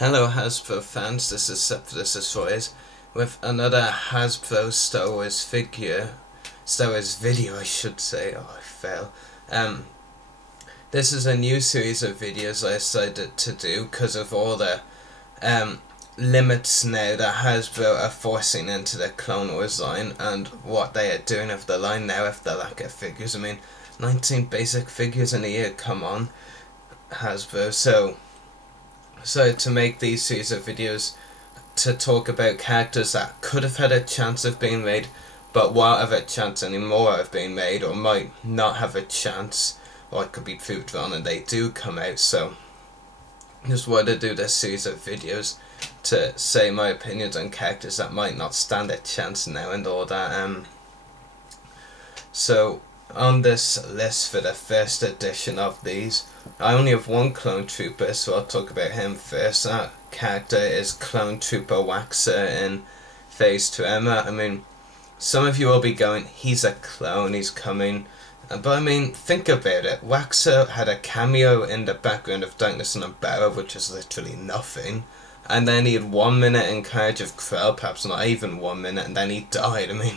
Hello Hasbro fans, this is Sephiroth with another Hasbro Star Wars Star Wars video I should say. Oh, I fail. This is a new series of videos I decided to do because of all the limits now that Hasbro are forcing into the Clone Wars line and what they are doing with the line now with the lack of figures. I mean, 19 basic figures in a year, come on Hasbro. So to make these series of videos to talk about characters that could have had a chance of being made but won't have a chance anymore of being made, or might not have a chance, or it could be proved wrong and they do come out. So just wanted to do this series of videos to say my opinions on characters that might not stand a chance now and all that. So on this list for the first edition of these, I only have one Clone Trooper, so I'll talk about him first. That character is Clone Trooper Waxer in Phase 2 Emma. I mean, some of you will be going, he's a clone, he's coming. But I mean, think about it. Waxer had a cameo in the background of Darkness and Umbrella, which is literally nothing. And then he had 1 minute in Courage of Krell, perhaps not even 1 minute, and then he died. I mean,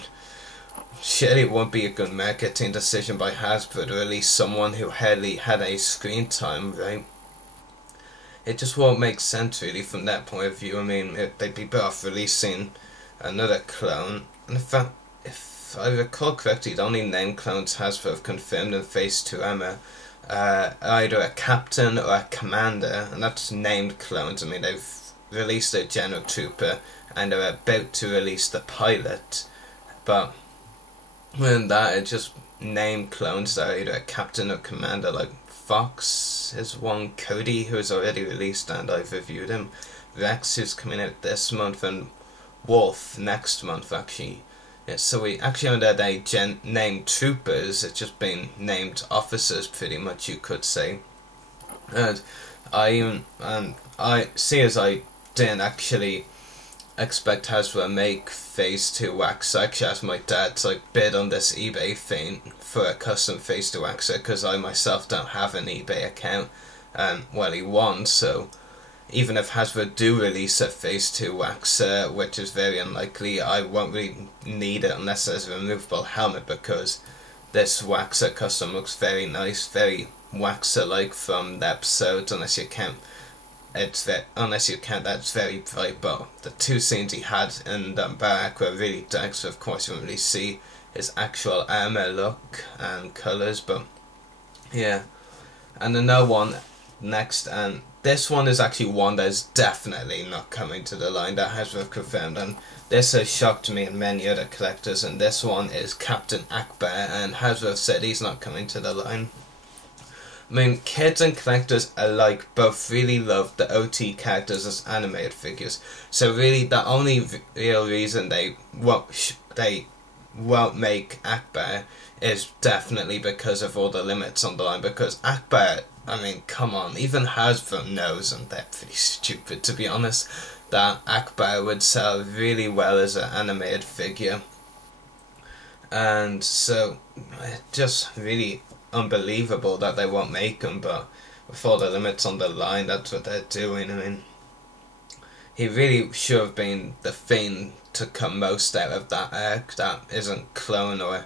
surely it won't be a good marketing decision by Hasbro to release someone who hardly had a screen time, right? It just won't make sense really from that point of view. I mean, they'd be better off releasing another clone. And in fact, if I recall correctly, the only named clones Hasbro have confirmed in Phase 2 Emma either a captain or a commander, and that's named clones. I mean, they've released a general trooper and are about to release the pilot, but when that, it's just named clones that are either a captain or commander. Like Fox is one, Cody, who is already released and I've reviewed him, Rex, who's coming out this month, and Wolf next month actually. Yeah, so we actually haven't had a named troopers, it's just been named officers pretty much, you could say. And I see, as I didn't actually expect Hasbro to make Phase 2 Wax. I actually asked my dad to bid on this eBay thing for a custom Phase 2 Waxer, because I myself don't have an eBay account, and well, he won. So even if Hasbro do release a Phase 2 Waxer, which is very unlikely, I won't really need it unless there's a removable helmet, because this Waxer custom looks very nice, very Waxer-like from the episodes, unless you count that's very bright. But the two scenes he had in the back were really dark, so of course you won't really see his actual armor look and colours. But yeah, and another one next, and this one is actually one that is definitely not coming to the line, that Hasbro confirmed, and this has shocked me and many other collectors, and this one is Captain Akbar, and Hasbro said he's not coming to the line. I mean, kids and collectors alike both really love the OT characters as animated figures, so really the only real reason they won't make Akbar is definitely because of all the limits on the line, because Akbar, I mean, come on, even Hasbro knows, and they're pretty stupid to be honest, that Akbar would sell really well as an animated figure. And so, it just really unbelievable that they won't make them, but with all the limits on the line, that's what they're doing. I mean, he really should have been the thing to come most out of that arc that isn't clone or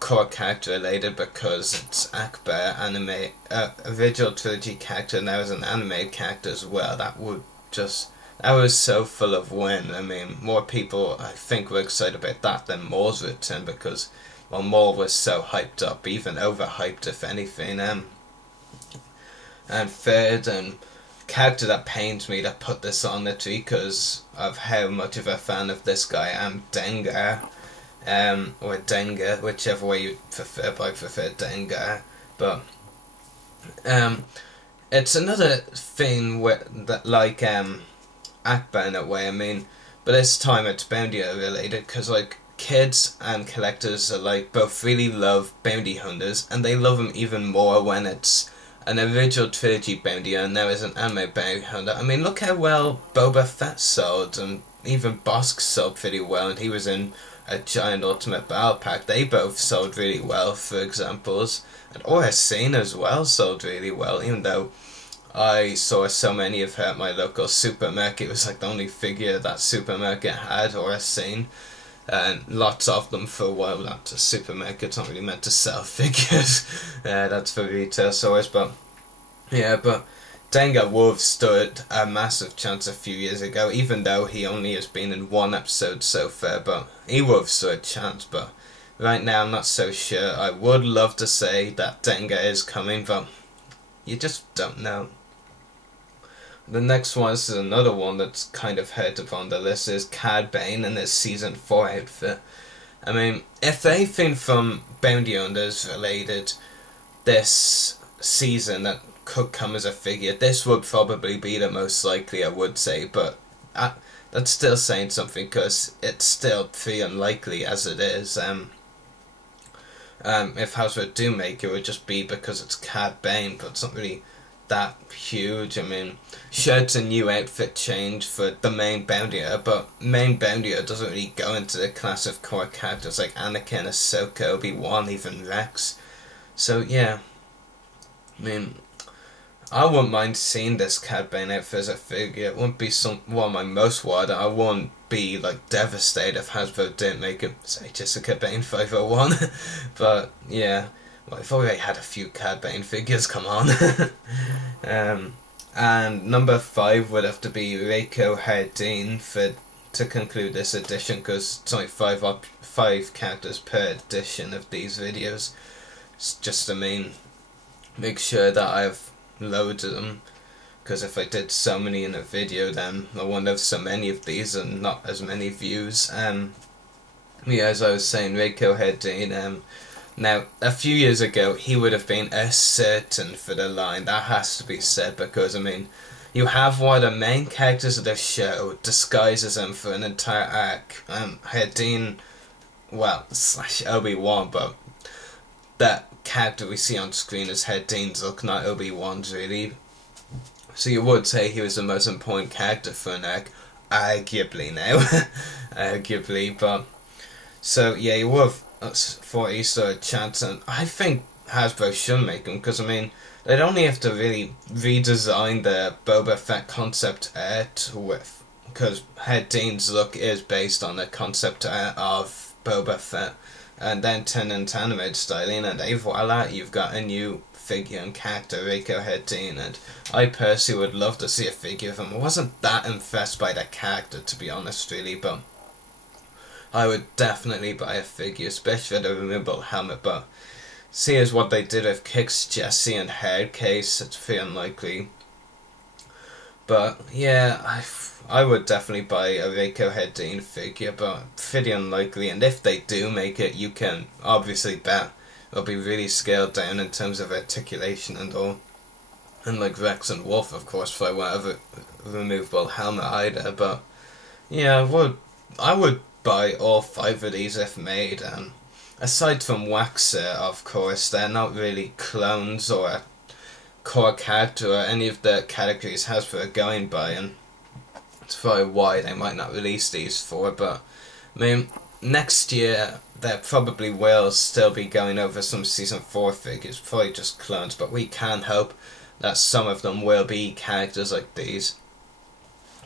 core character related, because it's Akbar, original trilogy character, now as an animated character as well. That was so full of win. I mean, more people I think were excited about that than Maul's return, because well, Maul was so hyped up, even overhyped if anything. And third, and character that pains me to put this on literally because of how much of a fan of this guy I am, Dengar, or Dengar, whichever way you prefer, but I prefer Dengar. But it's another thing that like Akbar in a way. I mean, but this time it's bounty related, because like kids and collectors alike both really love bounty hunters, and they love them even more when it's an original trilogy bounty hunter and there is an anime bounty hunter. I mean, look how well Boba Fett sold, and even Bosk sold pretty well, and he was in a giant Ultimate Battle Pack. They both sold really well, for examples, and Aura Singh as well sold really well, even though I saw so many of her at my local supermarket. It was like the only figure that supermarket had or I've seen. And lots of them for a while. That's a supermarket's not really meant to sell figures. That's for retail stores, but yeah, but Dengar Wolf stood a massive chance a few years ago, even though he only has been in one episode so far, but he would have stood a chance, but right now I'm not so sure. I would love to say that Dengar is coming, but you just don't know. The next one is another one that's kind of hurt upon the list, is Cad Bane in his season 4 outfit. I mean, if anything from Bounty Hunters related this season that could come as a figure, this would probably be the most likely, I would say, but that's still saying something because it's still pretty unlikely as it is. If Hasbro do make it, would just be because it's Cad Bane, but it's not really that huge. I mean, sure, it's a new outfit change for the main Bounty Hunter, but main Bounty Hunter doesn't really go into the class of core characters like Anakin, Ahsoka, Obi-Wan, even Rex. So yeah, I mean, I wouldn't mind seeing this Cad Bane outfit as a figure. It wouldn't be one of my most wanted. I wouldn't be like devastated if Hasbro didn't make it, say, Jessica Bane 501. But yeah, well, I've already had a few Cad Bane figures, come on. And number 5 would have to be Reiko Hardin to conclude this edition, because it's only 5 characters per edition of these videos. It's just to make sure that I have loads of them, because if I did so many in a video, then I wouldn't have so many of these and not as many views. Yeah, as I was saying, Reiko Hardin, now, a few years ago, he would have been a certain for the line. That has to be said, because, I mean, you have one of the main characters of the show disguises him for an entire arc. Hardin, well, / Obi-Wan, but that character we see on screen is Hardin's look, not Obi-Wan's, really. So you would say he was the most important character for an arc, arguably now. Arguably, but... So, yeah, you would have... That's for Easter a chance, and I think Hasbro should make them, because I mean, they'd only have to really redesign the Boba Fett concept art with, because Hardin's look is based on the concept art of Boba Fett, and then turn into animated styling, and voila, you've got a new figure and character, Reiko Hardin, and I personally would love to see a figure of him. I wasn't that impressed by the character, to be honest, really, but I would definitely buy a figure, especially for the removable helmet, but see as what they did with Kix, Jesse and Hardcase, it's pretty unlikely. But yeah, I would definitely buy a Reiko Hardin figure, but pretty unlikely, and if they do make it, you can obviously bet it'll be really scaled down in terms of articulation and all. And like Rex and Wolf, of course, for whatever removable helmet either, but yeah, I would buy all 5 of these if made. Aside from Waxer, of course, they're not really clones or a core character or any of the categories Hasbro are going by, and it's very why they might not release these for, but I mean, next year they probably will still be going over some season 4 figures, probably just clones, but we can hope that some of them will be characters like these.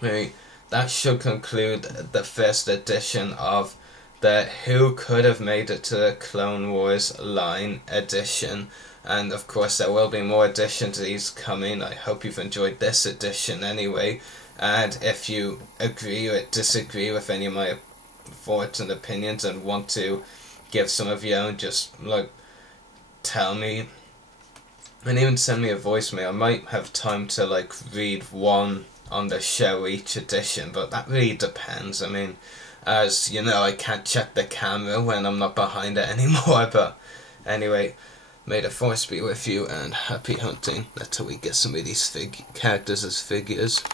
I mean, that should conclude the first edition of the Who Could Have Made It to the Clone Wars line edition, and of course there will be more editions of these coming. I hope you've enjoyed this edition anyway, and if you agree or disagree with any of my thoughts and opinions and want to give some of your own, just like tell me, and even send me a voicemail. I might have time to like read one on the show each edition, but that really depends. I mean, as you know, I can't check the camera when I'm not behind it anymore, but anyway, may the force be with you and happy hunting until we get some of these characters as figures.